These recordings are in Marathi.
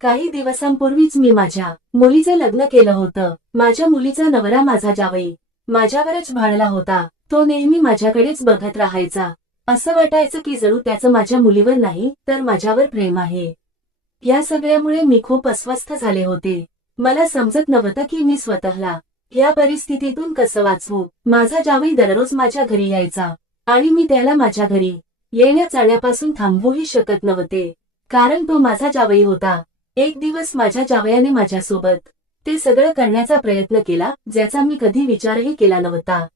काही दिवसांपूर्वीच मी माझ्या मुलीचं लग्न केलं होतं। माझ्या मुलीचा नवरा माझा जावई माझ्यावरच भाळला होता। तो नेहमी माझ्याकडेच बघत राहायचा। असं वाटायचं की जणू त्याचं माझ्या मुलीवर नाही तर माझ्यावर प्रेम आहे। या सगळ्यामुळे मी खूप अस्वस्थ झाले होते। मला समजत नव्हतं की मी स्वतःला या परिस्थितीतून कसं वाचवू। माझा जावई दररोज माझ्या घरी यायचा आणि मी त्याला माझ्या घरी येण्या जाण्यापासून थांबवूही शकत नव्हते, कारण तो माझा जावई होता। एक दिवस माझ्या जावयाने माझ्यासोबत ते सगळं करण्याचा प्रयत्न केला ज्याचा मी कधी विचारही केला नव्हता,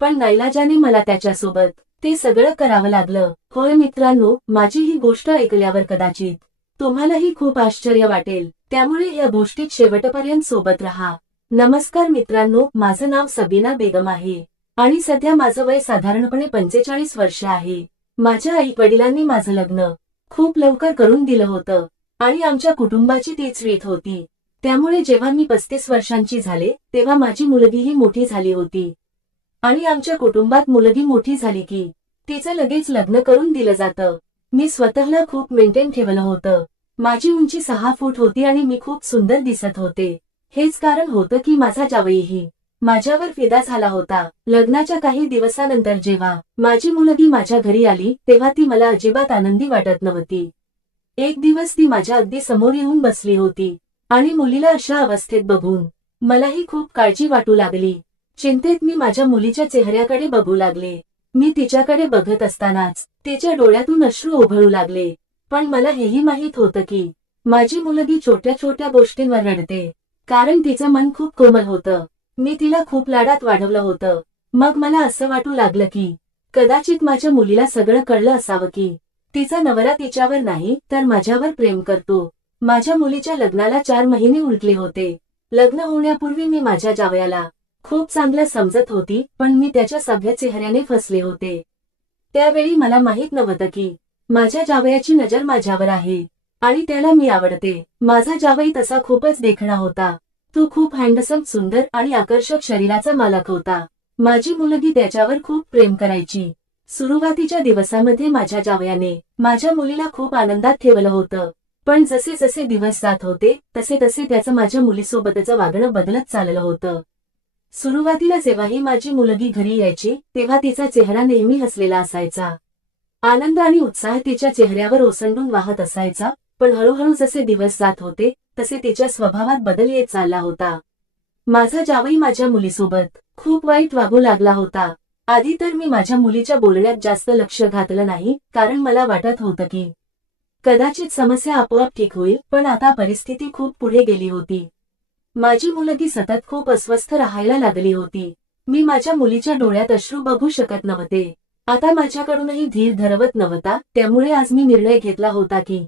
पण नाईलाजाने मला त्याच्यासोबत ते सगळं करावं लागलं। होय मित्रांनो, माझी ही गोष्ट ऐकल्यावर कदाचित तुम्हालाही खूप आश्चर्य वाटेल, त्यामुळे या गोष्टीत शेवटपर्यंत सोबत राहा। नमस्कार मित्रांनो, माझं नाव सबीना बेगम आहे आणि सध्या माझं वय साधारणपणे 45 वर्ष आहे। माझ्या आई वडिलांनी माझं लग्न खूप लवकर करून दिलं होतं आणि आमच्या कुटुंबाची तीच रीत होती। त्यामुळे जेव्हा मी 35 वर्षांची झाले तेव्हा माझी मुलगीही मोठी झाली होती आणि आमच्या कुटुंबात मुलगी मोठी झाली की तिचं लगेच लग्न करून दिलं जातं। मी स्वतःला खूप मेंटेन ठेवलं होतं। माझी उंची 6 फूट होती आणि मी खूप सुंदर दिसत होते। हेच कारण होतं की माझा जावईही माझ्यावर फिदा झाला होता। लग्नाच्या काही दिवसानंतर जेव्हा माझी मुलगी माझ्या घरी आली तेव्हा ती मला अजिबात आनंदी वाटत नव्हती। एक दिवस ती माझ्या अगदी समोर येऊन बसली होती आणि मुलीला अशा अवस्थेत बघून मलाही खूप काळजी वाटू लागली। चिंतेत मी माझ्या मुलीच्या चेहऱ्याकडे बघू लागले। मी तिच्याकडे बघत असतानाच तिच्या डोळ्यातून अश्रू ओघळू लागले, पण मला हेही माहीत होतं की माझी मुलगी छोट्या छोट्या गोष्टींवर रडते, कारण तिचं मन खूप कोमल होतं। मी तिला खूप लाडात वाढवलं होतं। मग मला असं वाटू लागलं की कदाचित माझ्या मुलीला सगळं कळलं असावं की तिचा नवरा तिच्यावर नाही तर माझ्यावर प्रेम करतो। माझ्या मुलीच्या लग्नाला 4 महिने उलटले होते। लग्न होण्यापूर्वी मी माझ्या जावयाला खूप चांगलं समजत होती, पण मी त्याच्या सभ्य चेहऱ्याने फसले होते। त्यावेळी मला माहीत नव्हतं की माझ्या जावयाची नजर माझ्यावर आहे आणि त्याला मी आवडते। माझा जावई तसा खूपच देखणा होता। तो खूप हँडसम, सुंदर आणि आकर्षक शरीराचा मालक होता। माझी मुलगी त्याच्यावर खूप प्रेम करायची। सुरुवातीच्या दिवसामध्ये माझ्या जावयाने माझ्या मुलीला खूप आनंदात ठेवलं होतं, पण जसे जसे दिवस जात होते तसे तसे त्याचं माझ्या मुलीसोबतचं वागणं बदलत चाललं होतं। सुरुवातीला जेव्हाही माझी मुलगी घरी यायची तेव्हा तिचा चेहरा नेहमी हसलेला असायचा। आनंद आणि उत्साह तिच्या चेहऱ्यावर ओसंडून वाहत असायचा, पण हळूहळू जसे दिवस जात होते तसे तिच्या स्वभावात बदल येत चालला होता। माझा जावई माझ्या मुलीसोबत खूप वाईट वागू लागला होता। आधी तर मी माझ्या मुलीच्या बोलण्यात जास्त लक्ष घातलं नाही, कारण मला वाटत होतं की कदाचित समस्या आपोआप ठीक होईल, पण आता परिस्थिती खूप पुढे गेली होती। माझी मुलगी सतत खूप अस्वस्थ राहायला लागली होती। मी माझ्या मुलीच्या डोळ्यात अश्रू बघू शकत नव्हते। आता माझ्याकडूनही धीर धरवत नव्हता, त्यामुळे आज मी निर्णय घेतला होता की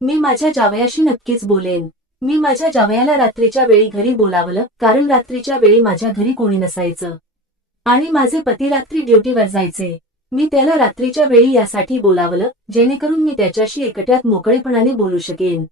मी माझ्या जावयाशी नक्कीच बोलेन। मी माझ्या जावयाला रात्रीच्या वेळी घरी बोलावलं, कारण रात्रीच्या वेळी माझ्या घरी कोणी नसायचं आणि माझे पती रात्री ड्युटीवर जायचे। मी त्याला रात्रीच्या वेळी यासाठी बोलावलं जेणेकरून मी त्याच्याशी एकट्यात मोकळेपणाने बोलू शकेन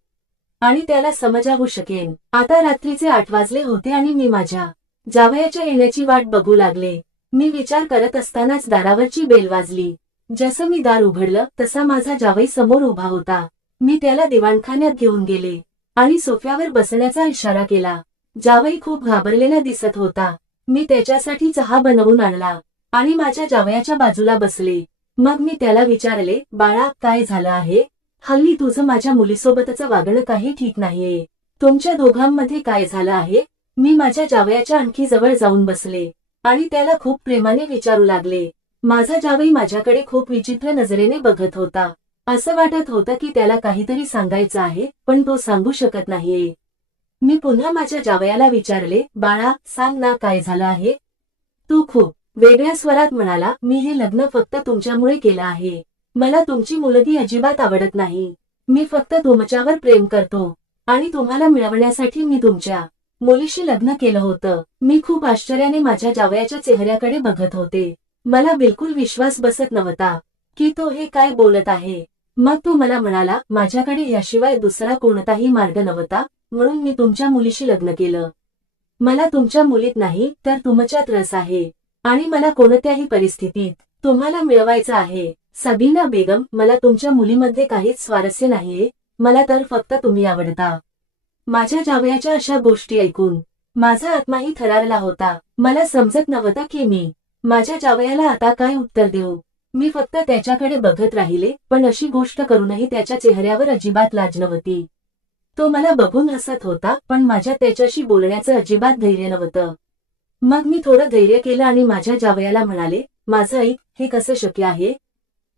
आणि त्याला समजावू शकेन। आता रात्रीचे 8 वाजले होते आणि मी माझ्या जावयाच्या येण्याची वाट बघू लागले। मी विचार करत असतानाच दारावरची बेल वाजली। जसं मी दार उघडलं तसा माझा जावई समोर उभा होता। मी त्याला दिवाणखान्यात घेऊन गेले आणि सोफ्यावर बसण्याचा इशारा केला। जावई खूप घाबरलेला दिसत होता। मी त्याच्यासाठी चहा बनवून आणला आणि माझ्या जावयाच्या बाजूला बसले। मग मी त्याला विचारले, बाळा काय झालं आहे? हल्ली तुझं माझ्या मुलीसोबतचं वागणं काही ठीक नाहीये। तुमच्या दोघांमध्ये काय झालं आहे? मी माझ्या जावयाच्या आणखी जवळ जाऊन बसले आणि त्याला खूप प्रेमाने विचारू लागले। माझा जावई माझ्याकडे खूप विचित्र नजरेने बघत होता। असं वाटत होतं की त्याला काहीतरी सांगायचं आहे, पण तो सांगू शकत नाहीये। मी पुन्हा माझ्या जावयाला विचारले, बाळा सांग ना काय झालं आहे? तो खूप वेगळ्या स्वरात म्हणाला, मी हे लग्न फक्त तुमच्यामुळे केलं आहे। मला तुमची मुलगी अजिबात आवडत नाही। मी फक्त तुमच्यावर प्रेम करतो आणि तुम्हाला मिळवण्यासाठी मी तुमच्या मुलीशी लग्न केलं होतं। मी खूप आश्चर्याने माझ्या जावयाच्या चेहऱ्याकडे बघत होते। मला बिलकुल विश्वास बसत नव्हता की तो हे काय बोलत आहे। मग तो मला म्हणाला, माझ्याकडे याशिवाय दुसरा कोणताही मार्ग नव्हता, म्हणून मी तुमच्या मुलीशी लग्न केलं। मला तुमच्या मुलीत नाही तर तुमच्यात रस आहे आणि मला कोणत्याही परिस्थितीत तुम्हाला मिळवायचं आहे। सबीना बेगम, मला तुमच्या मुलीमध्ये काहीच स्वारस्य नाहीये। मला तर फक्त तुम्ही आवडता. माझ्या जावयाच्या अशा गोष्टी ऐकून माझा आत्माही थरारला होता. मला समजत नव्हतं की मी माझ्या जावयाला आता काय उत्तर देऊ. मी फक्त त्याच्याकडे बघत राहिले, पण अशी गोष्ट करूनही त्याच्या चेहऱ्यावर अजिबात लाज नव्हती. तो मला बघून हसत होता, पण माझ्या त्याच्याशी बोलण्याचं अजिबात धैर्य नव्हतं. मग मी थोडं धैर्य केलं आणि माझ्या जावयाला म्हणाले, माझं ऐक, हे कसं शक्य आहे?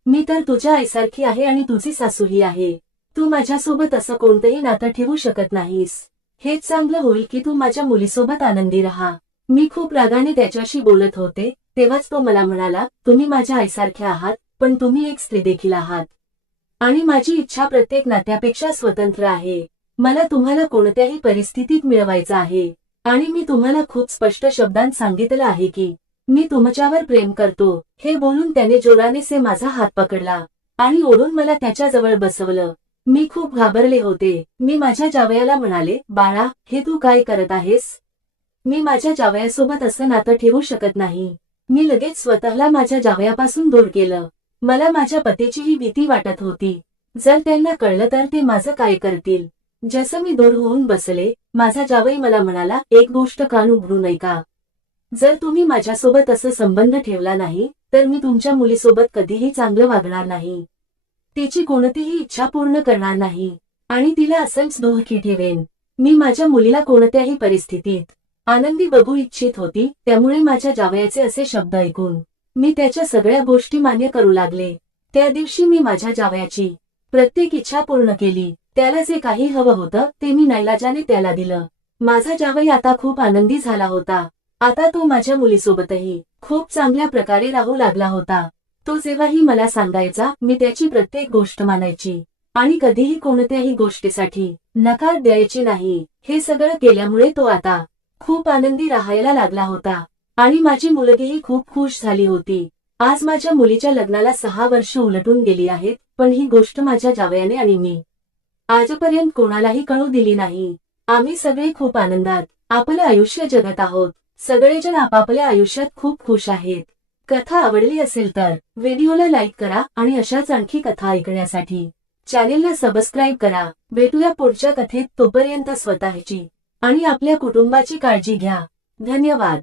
मी तर तुझ्या आईसारखी आहे आणि तुझी सासूही आहे. तू माझ्यासोबत असं कोणतंही नातं ठेवू शकत नाहीस. हेच चांगलं होईल की तू माझ्या मुलीसोबत आनंदी राहा. मी खूप रागाने त्याच्याशी बोलत होते, तेव्हाच तो मला म्हणाला, तुम्ही माझ्या आईसारख्या आहात, पण तुम्ही एक स्त्री देखील आहात. आणि माझी इच्छा प्रत्येक नात्यापेक्षा स्वतंत्र आहे. मला तुम्हाला कोणत्याही परिस्थितीत मिळवायचं आहे. आणि मी तुम्हाला खूप स्पष्ट शब्दांत सांगितलं आहे की मी तुमच्यावर प्रेम करतो. हे बोलून त्याने जोरानेसे माझा हात पकडला आणि ओढून मला त्याच्याजवळ बसवलं. मी खूप घाबरले होते. मी माझ्या जावयाला म्हणाले, बाळा, हे तू काय करत आहेस? मी माझ्या जावयासोबत असं नातं ठेवू शकत नाही. मी लगेच स्वतःला माझ्या जावयापासून दूर केलं. मला माझ्या पतीचीही भीती वाटत होती. जर त्यांना कळलं तर ते माझं काय करतील. जसं मी दूर होऊन बसले, माझा जावई मला म्हणाला, एक गोष्ट कान उघडून ऐका. जर तुम्ही माझ्यासोबत असं संबंध ठेवला नाही, तर मी तुमच्या मुलीसोबत कधीही चांगलं वागणार नाही. तिची कोणतीही इच्छा पूर्ण करणार नाही. आणि तिला असंच दुःखी ठेवेन. मी माझ्या मुलीला कोणत्याही परिस्थितीत आनंदी बघू इच्छित होती. त्यामुळे माझ्या जावयाचे असे शब्द ऐकून मी त्याच्या सगळ्या गोष्टी मान्य करू लागले. त्या दिवशी मी माझ्या जावयाची प्रत्येक इच्छा पूर्ण केली. त्याला जे काही हवं होतं ते मी नाईलाजाने त्याला दिलं. माझा जावई आता खूप आनंदी झाला होता. आता तो माझ्या मुलीसोबतही खूप चांगल्या प्रकारे राहू लागला होता. तो जेव्हाही मला सांगायचा, मी त्याची प्रत्येक गोष्ट मानायची आणि कधीही कोणत्याही गोष्टीसाठी नकार द्यायची नाही. हे सगळं केल्यामुळे तो आता खूप आनंदी राहायला लागला होता आणि माझी मुलगीही खूप खुश झाली होती. आज माझ्या मुलीच्या लग्नाला 6 वर्ष उलटून गेली आहेत, पण ही गोष्ट माझ्या जावयाने आणि मी आजपर्यंत कोणालाही कळू दिली नाही. आम्ही सगळे खूप आनंदात आपलं आयुष्य जगत आहोत. सगळेजण आपापल्या आयुष्यात खूप खुश आहेत. कथा आवडली असेल तर व्हिडिओला लाईक करा आणि अशाच आणखी कथा ऐकण्यासाठी चॅनेलला सबस्क्राईब करा. भेटूया पुढच्या कथेत. तोपर्यंत स्वतःची आणि आपल्या कुटुंबाची काळजी घ्या. धन्यवाद.